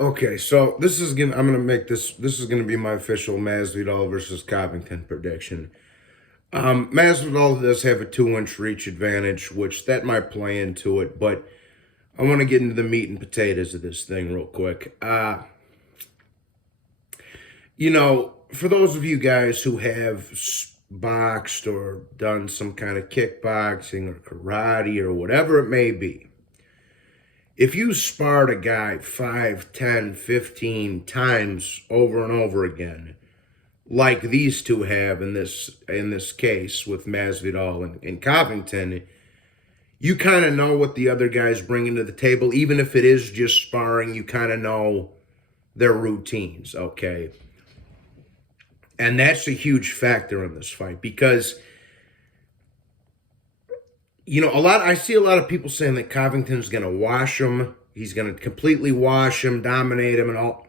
Okay, so I'm gonna make this is gonna be my official Masvidal versus Covington prediction. Masvidal does have a 2-inch reach advantage, which that might play into it, but I want to get into the meat and potatoes of this thing real quick. For those of you guys who have boxed or done some kind of kickboxing or karate or whatever it may be, if you sparred a guy 5, 10, 15 times over and over again, like these two have in this case with Masvidal and Covington, you kind of know what the other guy's bringing to the table. Even if it is just sparring, you kind of know their routines, okay? And that's a huge factor in this fight because I see a lot of people saying that Covington's going to wash him. He's going to completely wash him, dominate him, and all.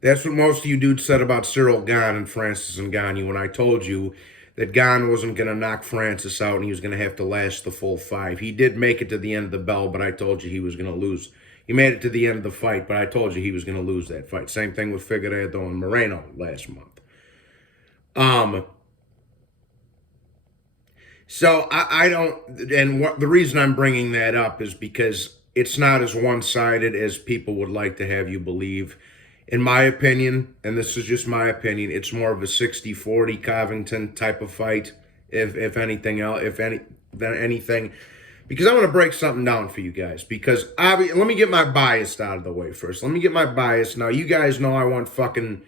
That's what most of you dudes said about Cyril Gane and Francis Ngannou when I told you that Gane wasn't going to knock Francis out and he was going to have to last the full 5. He did make it to the end of the bell, but I told you he was going to lose. He made it to the end of the fight, but I told you he was going to lose that fight. Same thing with Figueiredo and Moreno last month. So I don't, and the reason I'm bringing that up is because it's not as one-sided as people would like to have you believe. In my opinion, and this is just my opinion, it's more of a 60-40 Covington type of fight, if anything else, than anything. Because I want to break something down for you guys. Because let me get my bias out of the way first. Let me get my bias. Now, you guys know I want fucking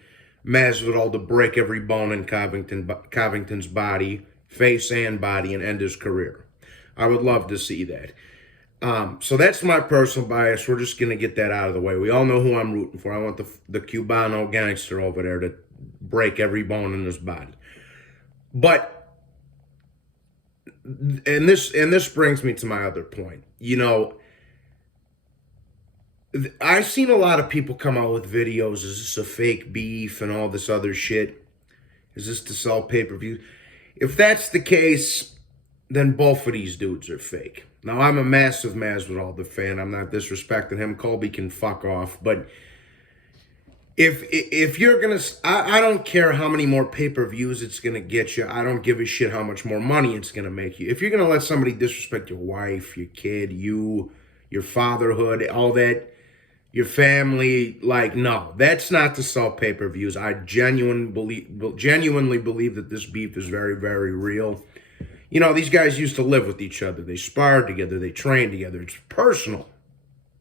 Masvidal to break every bone in Covington's body, face and body, and end his career. I would love to see that. So that's my personal bias. We're just going to get that out of the way. We all know who I'm rooting for. I want the Cubano gangster over there to break every bone in his body. But, and this brings me to my other point. I've seen a lot of people come out with videos. Is this a fake beef and all this other shit? Is this to sell pay-per-view? If that's the case, then both of these dudes are fake. Now, I'm a massive Masvidal fan. I'm not disrespecting him. Colby can fuck off. But if you're going to... I don't care how many more pay-per-views it's going to get you. I don't give a shit how much more money it's going to make you. If you're going to let somebody disrespect your wife, your kid, your fatherhood, all that, your family, no. That's not to sell pay-per-views. I genuinely believe that this beef is very, very real. These guys used to live with each other. They sparred together. They trained together. It's personal.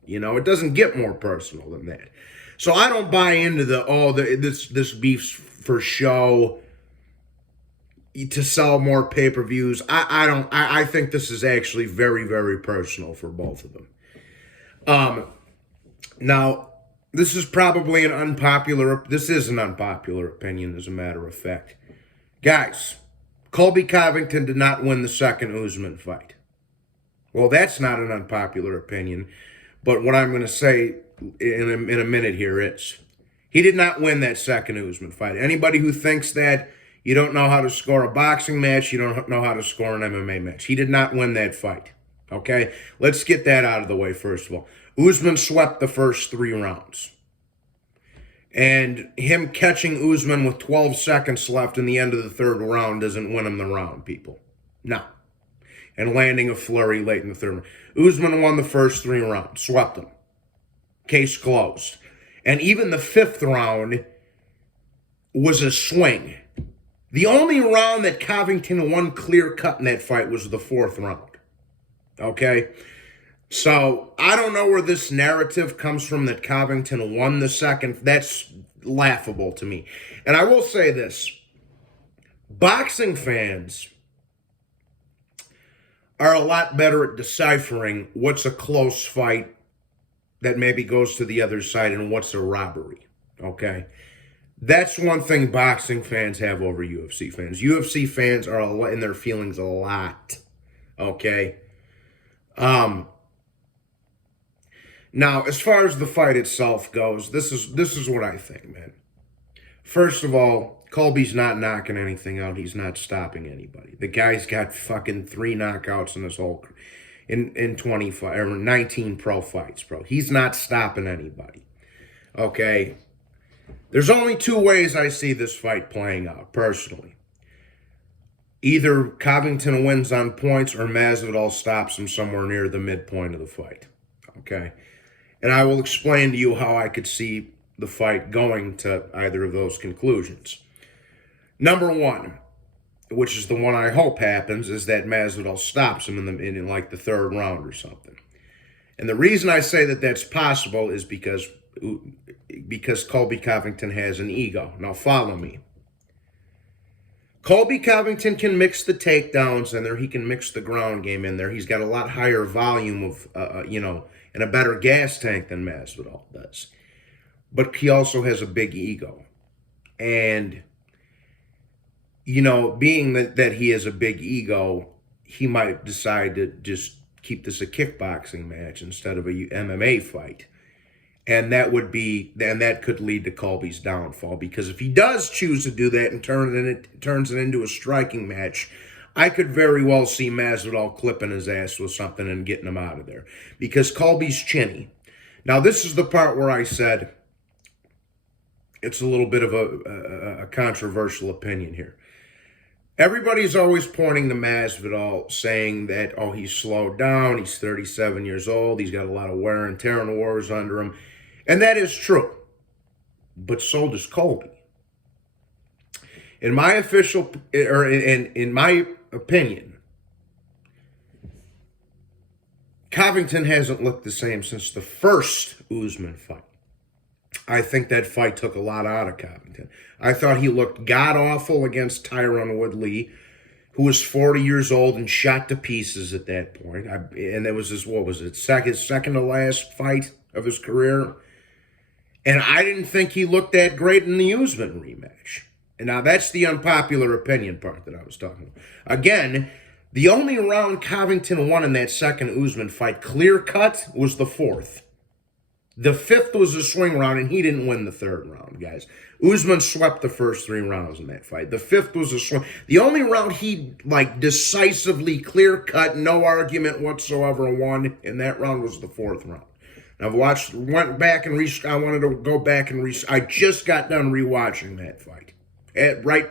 It doesn't get more personal than that. So I don't buy into this beef's for show to sell more pay-per-views. I think this is actually very, very personal for both of them. Now, this is an unpopular opinion, as a matter of fact. Guys, Colby Covington did not win the second Usman fight. Well, that's not an unpopular opinion, but what I'm going to say in a minute here is, he did not win that second Usman fight. Anybody who thinks that, you don't know how to score a boxing match, you don't know how to score an MMA match. He did not win that fight, okay? Let's get that out of the way first of all. Usman swept the first 3 rounds. And him catching Usman with 12 seconds left in the end of the 3rd round doesn't win him the round, people. No. And landing a flurry late in the 3rd round. Usman won the first 3 rounds, swept him. Case closed. And even the 5th round was a swing. The only round that Covington won clear cut in that fight was the 4th round. Okay? So, I don't know where this narrative comes from that Covington won the second. That's laughable to me. And I will say this. Boxing fans are a lot better at deciphering what's a close fight that maybe goes to the other side and what's a robbery. Okay? That's one thing boxing fans have over UFC fans. UFC fans are in their feelings a lot. Okay? Now, as far as the fight itself goes, this is what I think, man. First of all, Colby's not knocking anything out. He's not stopping anybody. The guy's got fucking 3 knockouts in his whole in 25 or 19 pro fights, bro. He's not stopping anybody. Okay? There's only two ways I see this fight playing out, personally. Either Covington wins on points or Masvidal stops him somewhere near the midpoint of the fight. Okay? And I will explain to you how I could see the fight going to either of those conclusions. Number one, which is the one I hope happens, is that Masvidal stops him in like the third round or something. And the reason I say that that's possible is because Colby Covington has an ego. Now follow me. Colby Covington can mix the takedowns in there. He can mix the ground game in there. He's got a lot higher volume of, and a better gas tank than Masvidal does. But he also has a big ego. And, being that he has a big ego, he might decide to just keep this a kickboxing match instead of a MMA fight. And that could lead to Colby's downfall, because if he does choose to do that and turns it into a striking match, I could very well see Masvidal clipping his ass with something and getting him out of there, because Colby's chinny. Now, this is the part where I said it's a little bit of a controversial opinion here. Everybody's always pointing to Masvidal, saying that, oh, he's slowed down, he's 37 years old, he's got a lot of wear and tear and wars under him. And that is true. But so does Colby. In my in my opinion, Covington hasn't looked the same since the first Usman fight. I think that fight took a lot out of Covington. I thought he looked god-awful against Tyron Woodley, who was 40 years old and shot to pieces at that point. And that was his second to last fight of his career. And I didn't think he looked that great in the Usman rematch. And now that's the unpopular opinion part that I was talking about. Again, the only round Covington won in that second Usman fight, clear cut, was the fourth. The fifth was a swing round, and he didn't win the third round, guys. Usman swept the first three rounds in that fight. The fifth was a swing. The only round he, decisively clear cut, no argument whatsoever, won in that round was the fourth round. I've went back and I wanted to go back and I just got done rewatching that fight. Right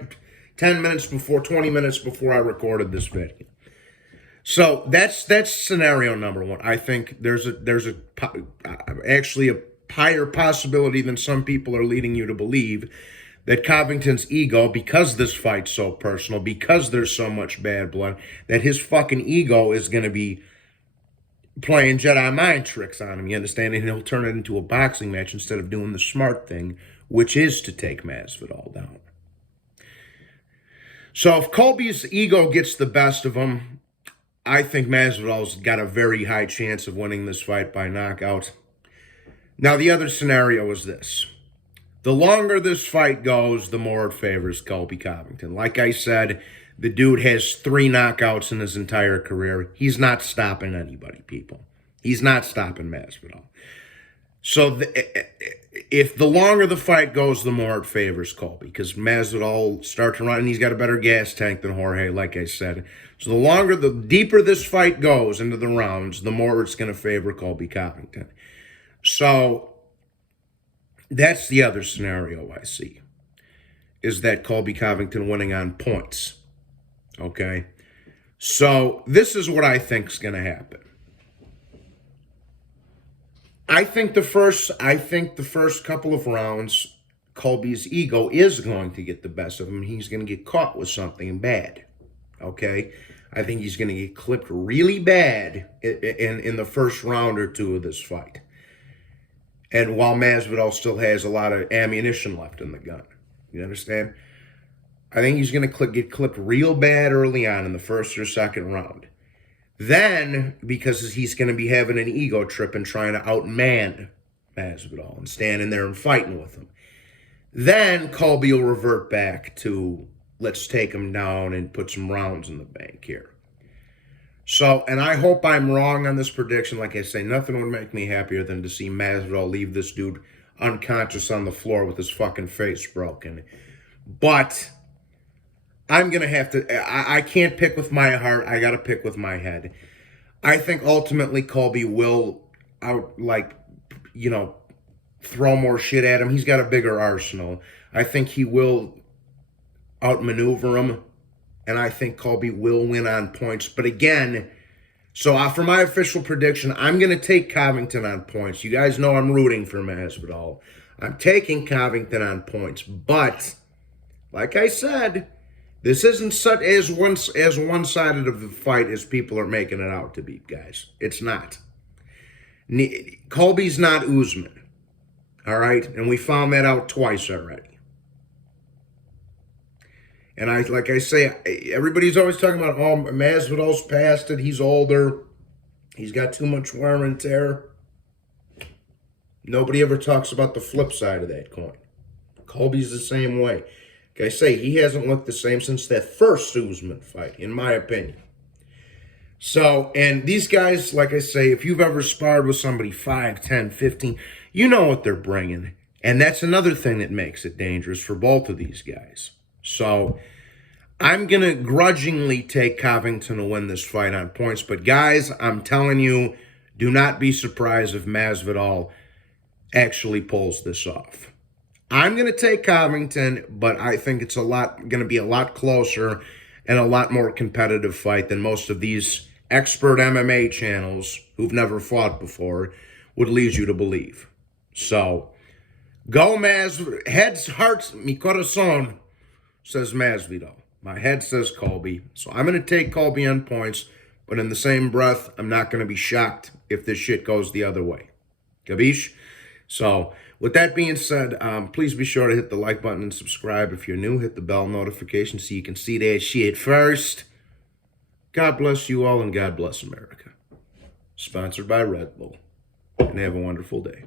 20 minutes before I recorded this video. So that's scenario number one. I think there's actually a higher possibility than some people are leading you to believe that Covington's ego, because this fight's so personal, because there's so much bad blood, that his fucking ego is going to be playing Jedi mind tricks on him, you understand? And he'll turn it into a boxing match instead of doing the smart thing, which is to take Masvidal down. So if Colby's ego gets the best of him, I think Masvidal's got a very high chance of winning this fight by knockout. Now, the other scenario is this. The longer this fight goes, the more it favors Colby Covington. Like I said, the dude has 3 knockouts in his entire career. He's not stopping anybody, people. He's not stopping Masvidal. So if the longer the fight goes, the more it favors Colby, because Masvidal will start to run, and he's got a better gas tank than Jorge, like I said. So the deeper this fight goes into the rounds, the more it's going to favor Colby Covington. So that's the other scenario I see, is that Colby Covington winning on points. Okay? So this is what I think is going to happen. I think the first couple of rounds, Colby's ego is going to get the best of him. He's going to get caught with something bad. Okay? I think he's going to get clipped really bad in the first round or two of this fight. And while Masvidal still has a lot of ammunition left in the gun. You understand? I think he's going to get clipped real bad early on in the first or second round. Then, because he's going to be having an ego trip and trying to outman Masvidal and standing there and fighting with him, then Colby will revert back to, let's take him down and put some rounds in the bank here. So, and I hope I'm wrong on this prediction. Like I say, nothing would make me happier than to see Masvidal leave this dude unconscious on the floor with his fucking face broken. But I'm going to have to, I can't pick with my heart. I got to pick with my head. I think ultimately Colby will throw more shit at him. He's got a bigger arsenal. I think he will outmaneuver him, and I think Colby will win on points. But again, so for my official prediction, I'm going to take Covington on points. You guys know I'm rooting for Masvidal. I'm taking Covington on points. But, like I said, this isn't such as one-sided of the fight as people are making it out to be, guys. It's not. Colby's not Usman. All right? And we found that out twice already. And like I say, everybody's always talking about, oh, Masvidal's past it. He's older. He's got too much wear and tear. Nobody ever talks about the flip side of that coin. Colby's the same way. Like I say, he hasn't looked the same since that first Usman fight, in my opinion. So, and these guys, like I say, if you've ever sparred with somebody 5, 10, 15, you know what they're bringing. And that's another thing that makes it dangerous for both of these guys. So, I'm going to grudgingly take Covington to win this fight on points. But guys, I'm telling you, do not be surprised if Masvidal actually pulls this off. I'm going to take Covington, but I think it's going to be a lot closer and a lot more competitive fight than most of these expert MMA channels who've never fought before would lead you to believe. So, go Masvidal. Heads, hearts, mi corazón, says Masvidal. My head says Colby. So I'm going to take Colby on points, but in the same breath, I'm not going to be shocked if this shit goes the other way. Capiche? So with that being said, please be sure to hit the like button and subscribe. If you're new, hit the bell notification so you can see that shit first. God bless you all and God bless America. Sponsored by Red Bull. And have a wonderful day.